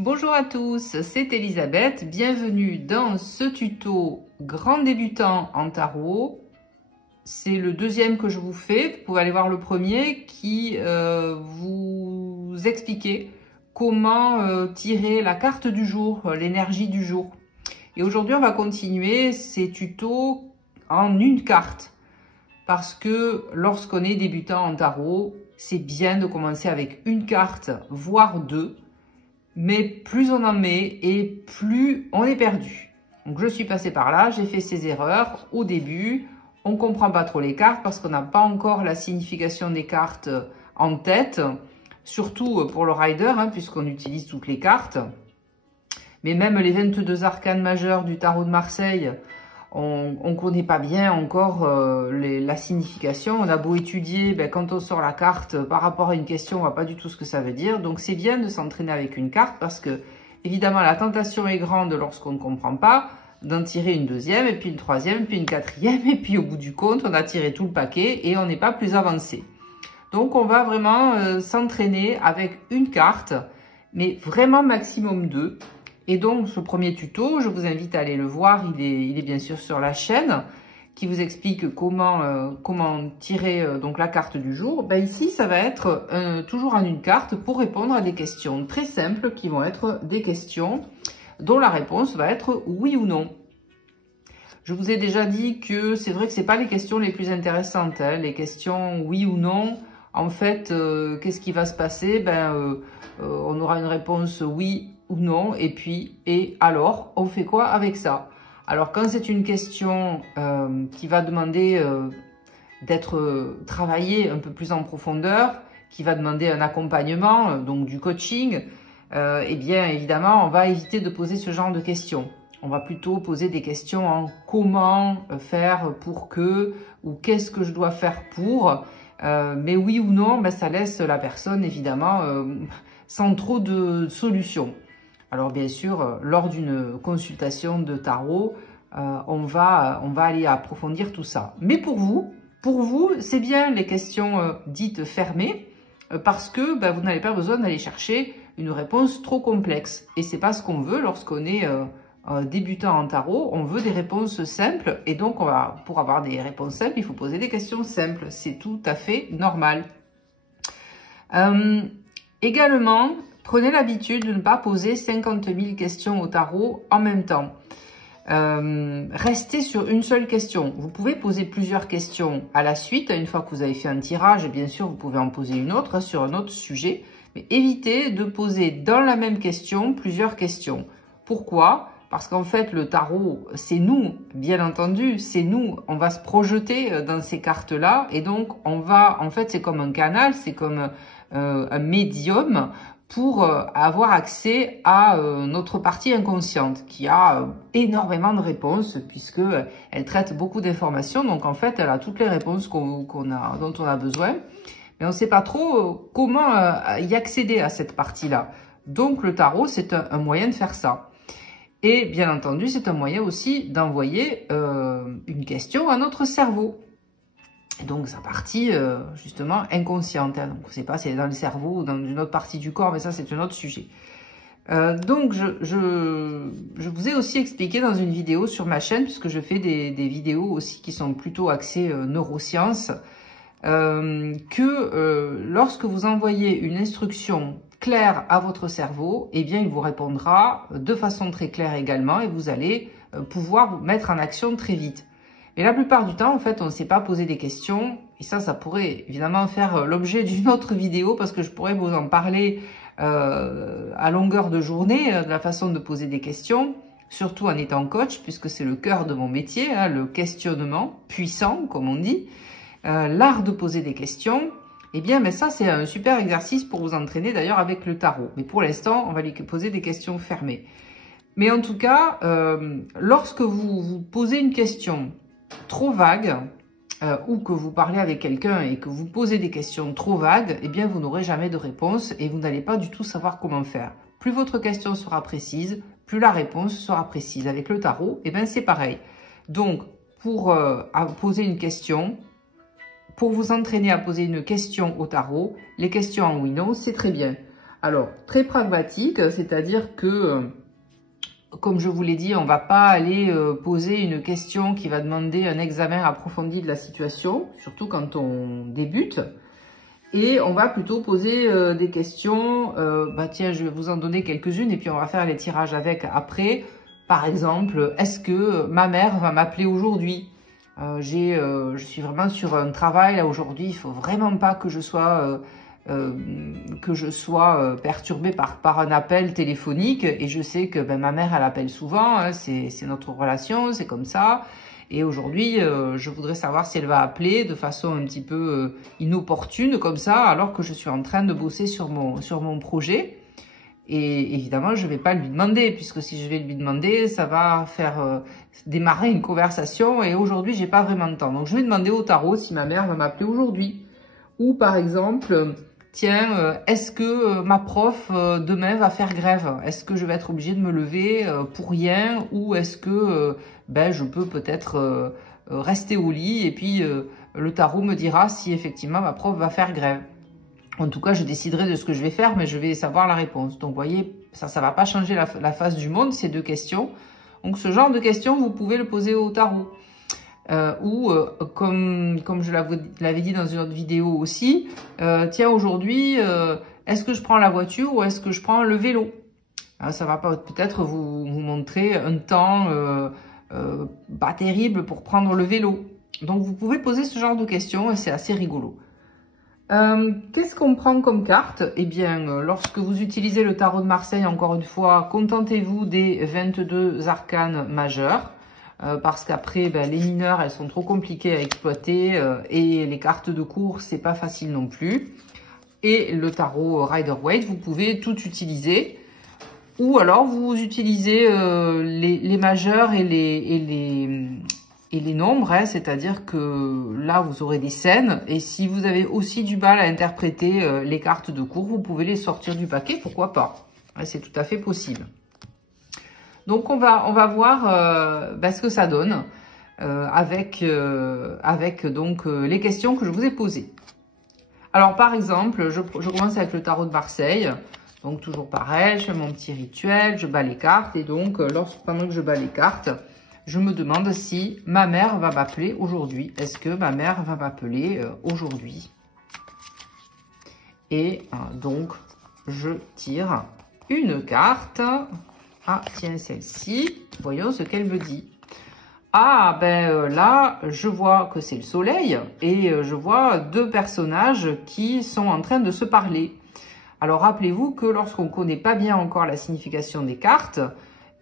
Bonjour à tous, c'est Elisabeth, bienvenue dans ce tuto grand débutant en tarot. C'est le deuxième que je vous fais, vous pouvez aller voir le premier qui vous expliquait comment tirer la carte du jour, l'énergie du jour. Et aujourd'hui on va continuer ces tutos en une carte. Parce que lorsqu'on est débutant en tarot, c'est bien de commencer avec une carte, voire deux. Mais plus on en met et plus on est perdu. Donc je suis passée par là, j'ai fait ces erreurs au début. On ne comprend pas trop les cartes parce qu'on n'a pas encore la signification des cartes en tête. Surtout pour le rider, puisqu'on utilise toutes les cartes. Mais même les 22 arcanes majeures du tarot de Marseille, on ne connaît pas bien encore la signification. On a beau étudier, quand on sort la carte par rapport à une question, on ne voit pas du tout ce que ça veut dire. Donc c'est bien de s'entraîner avec une carte parce que évidemment la tentation est grande lorsqu'on ne comprend pas d'en tirer une deuxième et puis une troisième, puis une quatrième et puis au bout du compte on a tiré tout le paquet et on n'est pas plus avancé. Donc on va vraiment s'entraîner avec une carte, mais vraiment maximum deux. Et donc, ce premier tuto, je vous invite à aller le voir, il est bien sûr sur la chaîne, qui vous explique comment tirer donc la carte du jour. Ici, ça va être toujours en une carte pour répondre à des questions très simples qui vont être des questions dont la réponse va être oui ou non. Je vous ai déjà dit que c'est vrai que ce n'est pas les questions les plus intéressantes. Les questions oui ou non, en fait, qu'est-ce qui va se passer? On aura une réponse oui ou non, et puis, et alors, on fait quoi avec ça? Alors, quand c'est une question qui va demander d'être travaillée un peu plus en profondeur, qui va demander un accompagnement, donc du coaching, eh bien, évidemment, on va éviter de poser ce genre de questions. On va plutôt poser des questions en comment faire pour que, ou qu'est-ce que je dois faire pour, mais oui ou non, ça laisse la personne, évidemment, sans trop de solutions. Alors bien sûr, lors d'une consultation de tarot, on va aller approfondir tout ça. Mais pour vous, c'est bien les questions dites fermées parce que vous n'avez pas besoin d'aller chercher une réponse trop complexe. Et c'est pas ce qu'on veut lorsqu'on est débutant en tarot. On veut des réponses simples et donc pour avoir des réponses simples, il faut poser des questions simples. C'est tout à fait normal. Également, prenez l'habitude de ne pas poser 50 000 questions au tarot en même temps. Restez sur une seule question. Vous pouvez poser plusieurs questions à la suite. Une fois que vous avez fait un tirage, bien sûr, vous pouvez en poser une autre sur un autre sujet. Mais évitez de poser dans la même question plusieurs questions. Pourquoi ? Parce qu'en fait, le tarot, c'est nous, bien entendu, c'est nous. On va se projeter dans ces cartes-là. Et donc, en fait, c'est comme un canal, c'est comme un médium pour avoir accès à notre partie inconsciente qui a énormément de réponses puisque elle traite beaucoup d'informations. Donc en fait, elle a toutes les réponses dont on a besoin. Mais on ne sait pas trop comment y accéder à cette partie-là. Donc le tarot, c'est un moyen de faire ça. Et bien entendu, c'est un moyen aussi d'envoyer une question à notre cerveau. Donc sa partie justement inconsciente, donc je ne sais pas si elle est dans le cerveau ou dans une autre partie du corps, mais ça c'est un autre sujet. Donc je vous ai aussi expliqué dans une vidéo sur ma chaîne, puisque je fais des vidéos aussi qui sont plutôt axées neurosciences, que lorsque vous envoyez une instruction claire à votre cerveau, eh bien il vous répondra de façon très claire également et vous allez pouvoir vous mettre en action très vite. Et la plupart du temps, en fait, on ne sait pas poser des questions. Et ça pourrait évidemment faire l'objet d'une autre vidéo parce que je pourrais vous en parler à longueur de journée, de la façon de poser des questions, surtout en étant coach, puisque c'est le cœur de mon métier, le questionnement puissant, comme on dit, l'art de poser des questions. Eh bien, mais ça, c'est un super exercice pour vous entraîner d'ailleurs avec le tarot. Mais pour l'instant, on va lui poser des questions fermées. Mais en tout cas, lorsque vous posez une question trop vague ou que vous parlez avec quelqu'un et que vous posez des questions trop vagues, eh bien vous n'aurez jamais de réponse et vous n'allez pas du tout savoir comment faire. Plus votre question sera précise, plus la réponse sera précise. Avec le tarot, eh bien c'est pareil. Donc pour poser une question, pour vous entraîner à poser une question au tarot, les questions en oui/non, c'est très bien. Alors, très pragmatique, c'est-à-dire que, comme je vous l'ai dit, on va pas aller poser une question qui va demander un examen approfondi de la situation, surtout quand on débute. Et on va plutôt poser des questions, tiens, je vais vous en donner quelques-unes et puis on va faire les tirages avec après. Par exemple, est-ce que ma mère va m'appeler aujourd'hui? Je suis vraiment sur un travail là aujourd'hui, il faut vraiment pas que je sois perturbée par un appel téléphonique. Et je sais que ma mère, elle appelle souvent, hein, c'est notre relation, c'est comme ça. Et aujourd'hui, je voudrais savoir si elle va appeler de façon un petit peu inopportune comme ça, alors que je suis en train de bosser sur mon projet. Et évidemment, je ne vais pas lui demander, puisque si je vais lui demander, ça va faire démarrer une conversation. Et aujourd'hui, j'ai pas vraiment de temps. Donc, je vais demander au tarot si ma mère va m'appeler aujourd'hui. Ou par exemple, tiens, est-ce que ma prof demain va faire grève? Est-ce que je vais être obligée de me lever pour rien? Ou est-ce que je peux peut-être rester au lit et puis le tarot me dira si effectivement ma prof va faire grève. En tout cas, je déciderai de ce que je vais faire, mais je vais savoir la réponse. Donc, vous voyez, ça va pas changer la face du monde, ces deux questions. Donc, ce genre de questions, vous pouvez le poser au tarot. Comme je l'avais dit dans une autre vidéo aussi, tiens, aujourd'hui, est-ce que je prends la voiture ou est-ce que je prends le vélo? Alors, ça va peut-être vous montrer un temps pas terrible pour prendre le vélo. Donc, vous pouvez poser ce genre de questions et c'est assez rigolo. Qu'est-ce qu'on prend comme carte? Eh bien, lorsque vous utilisez le tarot de Marseille, encore une fois, contentez-vous des 22 arcanes majeurs. Parce qu'après, les mineurs, elles sont trop compliquées à exploiter. Et les cartes de cours, c'est pas facile non plus. Et le tarot Rider-Waite, vous pouvez tout utiliser. Ou alors, vous utilisez les majeurs et les nombres, hein, c'est-à-dire que là, vous aurez des scènes. Et si vous avez aussi du mal à interpréter les cartes de cours, vous pouvez les sortir du paquet, pourquoi pas. Ouais, c'est tout à fait possible. Donc, on va voir ce que ça donne avec donc les questions que je vous ai posées. Alors, par exemple, je commence avec le tarot de Marseille. Donc, toujours pareil, je fais mon petit rituel, je bats les cartes. Et donc, pendant que je bats les cartes, je me demande si ma mère va m'appeler aujourd'hui. Est-ce que ma mère va m'appeler aujourd'hui? Et donc, je tire une carte. Ah, tiens, celle-ci. Voyons ce qu'elle me dit. Ah, là, je vois que c'est le soleil. Et je vois deux personnages qui sont en train de se parler. Alors, rappelez-vous que lorsqu'on ne connaît pas bien encore la signification des cartes,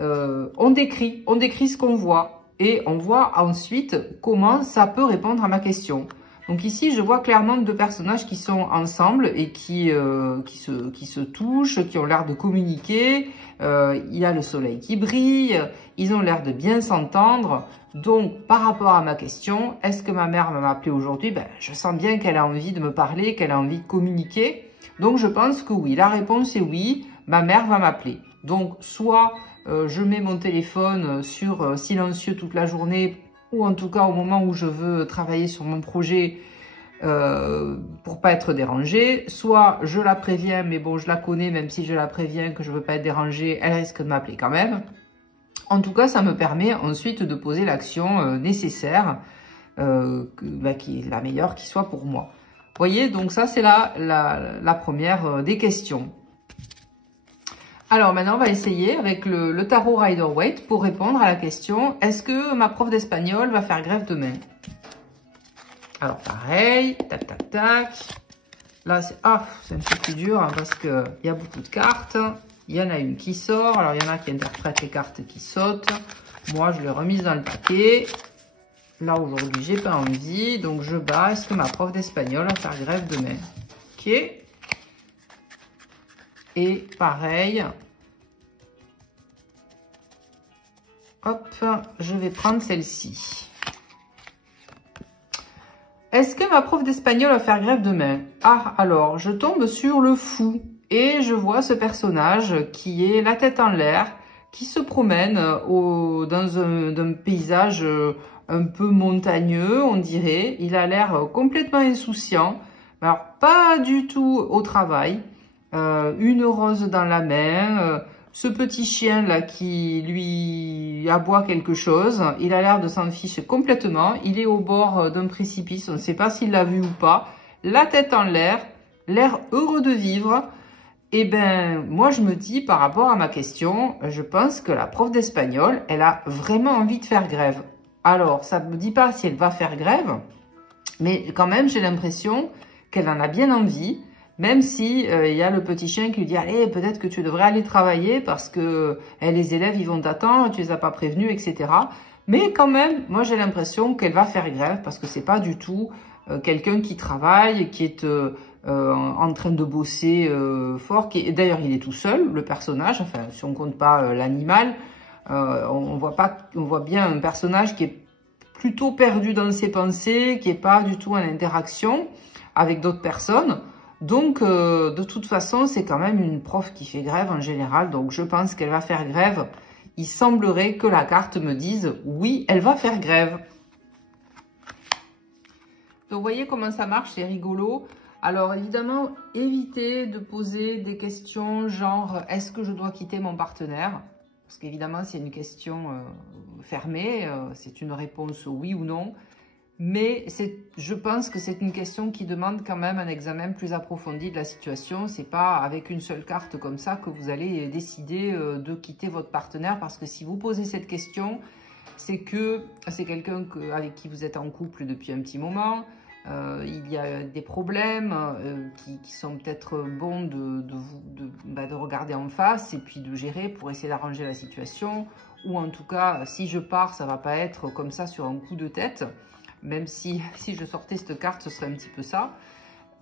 on décrit ce qu'on voit et on voit ensuite comment ça peut répondre à ma question. Donc ici, je vois clairement deux personnages qui sont ensemble et qui se touchent, qui ont l'air de communiquer. Il y a le soleil qui brille, ils ont l'air de bien s'entendre. Donc, par rapport à ma question, est-ce que ma mère va m'appeler aujourd'hui? Je sens bien qu'elle a envie de me parler, qu'elle a envie de communiquer. Donc, je pense que oui. La réponse est oui, ma mère va m'appeler. Donc, soit je mets mon téléphone sur silencieux toute la journée, ou en tout cas au moment où je veux travailler sur mon projet pour pas être dérangée. Soit je la préviens, mais bon, je la connais, même si je la préviens que je veux pas être dérangée, elle risque de m'appeler quand même. En tout cas, ça me permet ensuite de poser l'action nécessaire, qui est la meilleure qui soit pour moi. Vous voyez, donc ça c'est la première des questions. Alors maintenant, on va essayer avec le tarot Rider-Waite pour répondre à la question, est-ce que ma prof d'espagnol va faire grève demain? Alors pareil, tac, tac, tac. Là, c'est un peu plus dur hein, parce qu'il y a beaucoup de cartes. Il y en a une qui sort. Alors, il y en a qui interprètent les cartes qui sautent. Moi, je l'ai remise dans le paquet. Là, aujourd'hui, j'ai pas envie. Donc, je bats. Est-ce que ma prof d'espagnol va faire grève demain? Ok. Et pareil. Hop, je vais prendre celle-ci. Est-ce que ma prof d'espagnol va faire grève demain? Ah, alors, je tombe sur le fou. Et je vois ce personnage qui est la tête en l'air, qui se promène dans un paysage un peu montagneux, on dirait. Il a l'air complètement insouciant. Alors, pas du tout au travail. une rose dans la main, ce petit chien là qui lui aboie quelque chose, il a l'air de s'en ficher complètement, il est au bord d'un précipice, on ne sait pas s'il l'a vu ou pas, la tête en l'air heureux de vivre. Et ben moi je me dis par rapport à ma question, je pense que la prof d'espagnol, elle a vraiment envie de faire grève. Alors ça ne me dit pas si elle va faire grève, mais quand même j'ai l'impression qu'elle en a bien envie. Même si il y a le petit chien qui lui dit « Allez, peut-être que tu devrais aller travailler parce que les élèves, ils vont t'attendre, tu les as pas prévenus, etc. » Mais quand même, moi, j'ai l'impression qu'elle va faire grève parce que c'est pas du tout quelqu'un qui travaille, qui est en train de bosser fort. D'ailleurs, il est tout seul, le personnage, enfin, si on compte pas l'animal, on voit bien un personnage qui est plutôt perdu dans ses pensées, qui est pas du tout en interaction avec d'autres personnes. Donc, de toute façon, c'est quand même une prof qui fait grève en général. Donc, je pense qu'elle va faire grève. Il semblerait que la carte me dise « Oui, elle va faire grève ». Donc, vous voyez comment ça marche, c'est rigolo. Alors, évidemment, évitez de poser des questions genre « Est-ce que je dois quitter mon partenaire ?» Parce qu'évidemment, c'est une question fermée. C'est une réponse oui ou non. Mais je pense que c'est une question qui demande quand même un examen plus approfondi de la situation. C'est pas avec une seule carte comme ça que vous allez décider de quitter votre partenaire. Parce que si vous posez cette question, c'est que c'est quelqu'un avec qui vous êtes en couple depuis un petit moment. Il y a des problèmes qui sont peut-être bons de regarder en face et puis de gérer pour essayer d'arranger la situation. Ou en tout cas, si je pars, ça va pas être comme ça sur un coup de tête. Même si je sortais cette carte, ce serait un petit peu ça.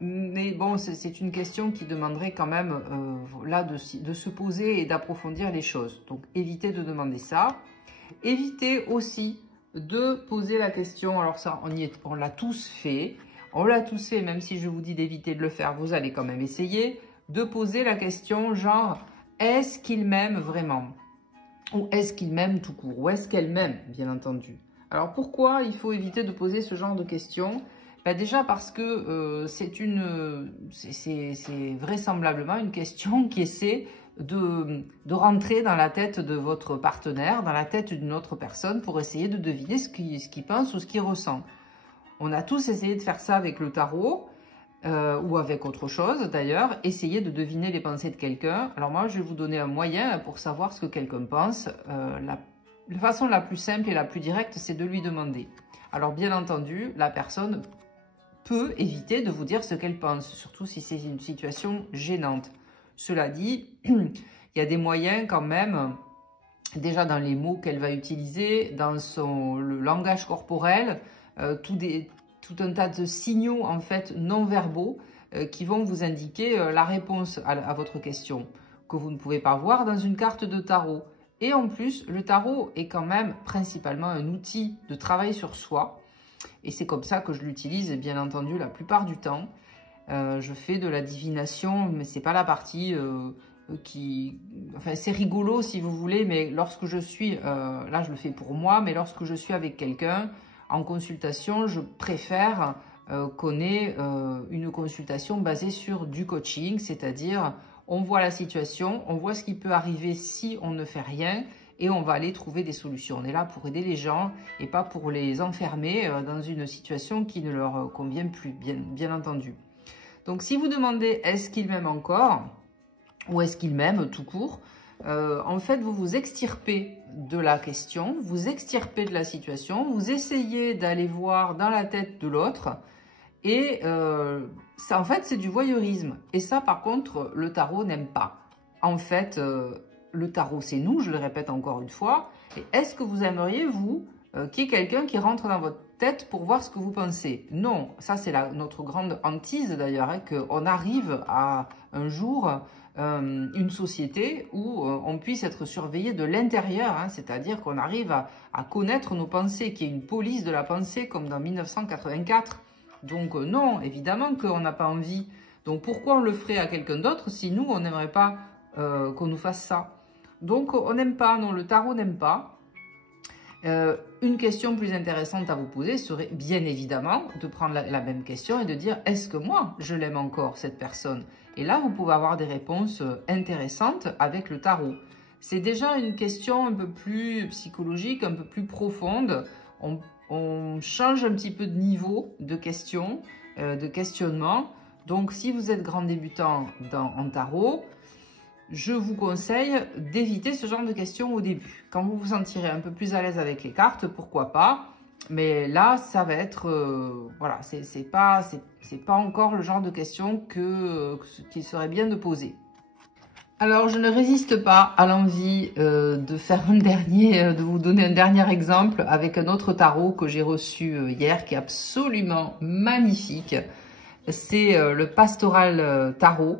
Mais bon, c'est une question qui demanderait quand même là de se poser et d'approfondir les choses. Donc, évitez de demander ça. Évitez aussi de poser la question. Alors ça, on l'a tous fait. On l'a tous fait, même si je vous dis d'éviter de le faire, vous allez quand même essayer de poser la question genre, est-ce qu'il m'aime vraiment? Ou est-ce qu'il m'aime tout court? Ou est-ce qu'elle m'aime, bien entendu? Alors, pourquoi il faut éviter de poser ce genre de questions? Ben déjà parce que c'est vraisemblablement une question qui essaie de rentrer dans la tête de votre partenaire, dans la tête d'une autre personne pour essayer de deviner ce qu'il pense ou ce qu'il ressent. On a tous essayé de faire ça avec le tarot ou avec autre chose d'ailleurs, essayer de deviner les pensées de quelqu'un. Alors moi, je vais vous donner un moyen pour savoir ce que quelqu'un pense. La façon la plus simple et la plus directe, c'est de lui demander. Alors, bien entendu, la personne peut éviter de vous dire ce qu'elle pense, surtout si c'est une situation gênante. Cela dit, il y a des moyens quand même, déjà dans les mots qu'elle va utiliser, dans le langage corporel, tout un tas de signaux en fait non verbaux qui vont vous indiquer la réponse à votre question, que vous ne pouvez pas voir dans une carte de tarot. Et en plus, le tarot est quand même principalement un outil de travail sur soi. Et c'est comme ça que je l'utilise, bien entendu, la plupart du temps. Je fais de la divination, mais c'est pas la partie Enfin, c'est rigolo si vous voulez, mais lorsque je suis... là, je le fais pour moi, mais lorsque je suis avec quelqu'un en consultation, je préfère qu'on ait une consultation basée sur du coaching, c'est-à-dire... On voit la situation, on voit ce qui peut arriver si on ne fait rien et on va aller trouver des solutions. On est là pour aider les gens et pas pour les enfermer dans une situation qui ne leur convient plus, bien entendu. Donc, si vous demandez est-ce qu'il m'aime encore ou est-ce qu'il m'aime tout court, en fait, vous vous extirpez de la question, vous extirpez de la situation, vous essayez d'aller voir dans la tête de l'autre. Et ça, en fait, c'est du voyeurisme. Et ça, par contre, le tarot n'aime pas. En fait, le tarot, c'est nous, je le répète encore une fois. Et est-ce que vous aimeriez, vous, qu'il y ait quelqu'un qui rentre dans votre tête pour voir ce que vous pensez? Non, ça, c'est notre grande hantise, d'ailleurs, hein, qu'on arrive à un jour une société où on puisse être surveillé de l'intérieur, hein, c'est-à-dire qu'on arrive à connaître nos pensées, qu'il y ait une police de la pensée, comme dans 1984. Donc non, évidemment qu'on n'a pas envie. Donc pourquoi on le ferait à quelqu'un d'autre si nous, on n'aimerait pas qu'on nous fasse ça? Donc on n'aime pas, non, le tarot n'aime pas. Une question plus intéressante à vous poser serait bien évidemment de prendre la même question et de dire « Est-ce que moi, je l'aime encore, cette personne ?» Et là, vous pouvez avoir des réponses intéressantes avec le tarot. C'est déjà une question un peu plus psychologique, un peu plus profonde. On change un petit peu de niveau de question, de questionnement. Donc, si vous êtes grand débutant en tarot, je vous conseille d'éviter ce genre de questions au début. Quand vous vous sentirez un peu plus à l'aise avec les cartes, pourquoi pas. Mais là, ça va être... voilà, c'est pas encore le genre de questions qu'il serait bien de poser. Alors, je ne résiste pas à l'envie de faire de vous donner un dernier exemple avec un autre tarot que j'ai reçu hier, qui est absolument magnifique. C'est le Pastoral Tarot.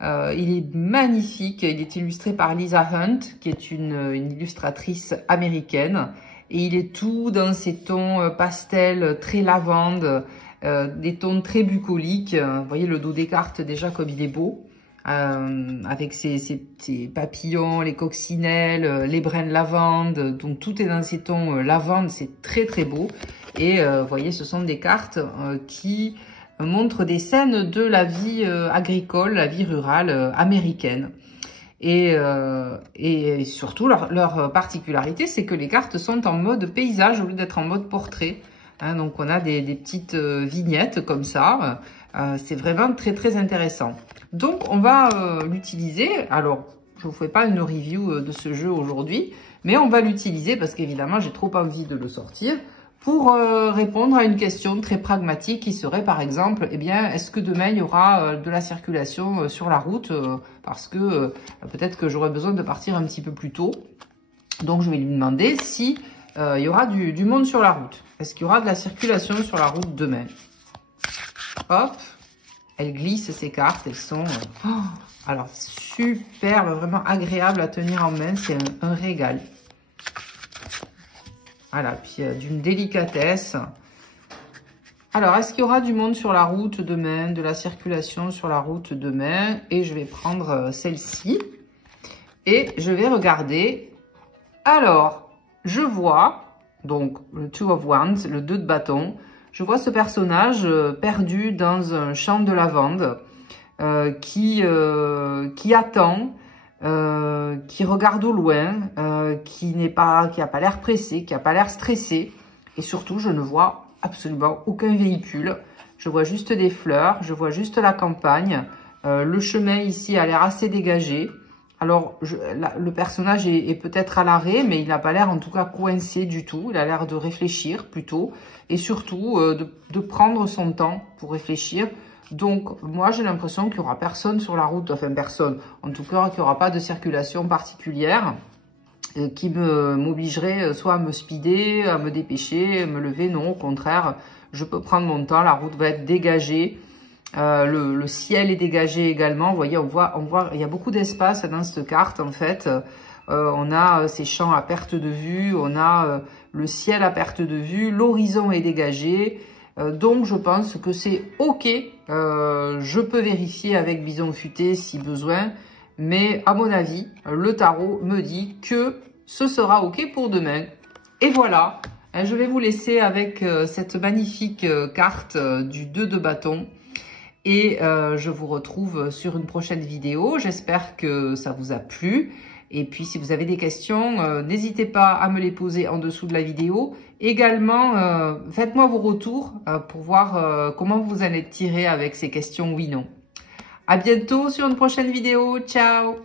Il est magnifique, il est illustré par Lisa Hunt, qui est une illustratrice américaine. Et il est tout dans ces tons pastels très lavande, des tons très bucoliques. Vous voyez le dos des cartes déjà comme il est beau. Avec ces papillons, les coccinelles, les brins de lavande, donc tout est dans ces tons lavande, c'est très très beau. Et vous voyez, ce sont des cartes qui montrent des scènes de la vie agricole, la vie rurale américaine. Et surtout, leur particularité, c'est que les cartes sont en mode paysage au lieu d'être en mode portrait. Hein, donc on a des petites vignettes comme ça. C'est vraiment très très intéressant. Donc on va l'utiliser. Alors je ne vous fais pas une review de ce jeu aujourd'hui, mais on va l'utiliser parce qu'évidemment j'ai trop envie de le sortir pour répondre à une question très pragmatique qui serait par exemple, eh bien, est-ce que demain il y aura de la circulation sur la route parce que peut-être que j'aurai besoin de partir un petit peu plus tôt. Donc je vais lui demander si il y aura du monde sur la route. Est-ce qu'il y aura de la circulation sur la route demain? Hop, elle glisse ses cartes, elles sont alors superbe, vraiment agréable à tenir en main, c'est un régal. Voilà, puis d'une délicatesse. Alors, est-ce qu'il y aura du monde sur la route demain, de la circulation sur la route demain? Et je vais prendre celle-ci et je vais regarder. Alors, je vois, donc le Two of Wands, le 2 de bâton. Je vois ce personnage perdu dans un champ de lavande qui attend, qui regarde au loin, qui a pas l'air pressé, qui a pas l'air stressé. Et surtout, je ne vois absolument aucun véhicule. Je vois juste des fleurs, je vois juste la campagne. Le chemin ici a l'air assez dégagé. Alors, le personnage est peut-être à l'arrêt, mais il n'a pas l'air en tout cas coincé du tout. Il a l'air de réfléchir plutôt. Et surtout, de prendre son temps pour réfléchir. Donc, moi, j'ai l'impression qu'il n'y aura personne sur la route. Enfin, personne. En tout cas, qu'il n'y aura pas de circulation particulière qui m'obligerait soit à me speeder, à me dépêcher, à me lever. Non, au contraire, je peux prendre mon temps. La route va être dégagée. Le ciel est dégagé également. Vous voyez, on voit, il y a beaucoup d'espace dans cette carte en fait. On a ces champs à perte de vue, on a le ciel à perte de vue, l'horizon est dégagé. Donc je pense que c'est ok. Je peux vérifier avec Bison Futé si besoin, mais à mon avis, le tarot me dit que ce sera ok pour demain. Et voilà, je vais vous laisser avec cette magnifique carte du 2 de bâton. Et je vous retrouve sur une prochaine vidéo. J'espère que ça vous a plu. Et puis, si vous avez des questions, n'hésitez pas à me les poser en dessous de la vidéo. Également, faites-moi vos retours pour voir comment vous allez tirer avec ces questions oui-non. À bientôt sur une prochaine vidéo. Ciao!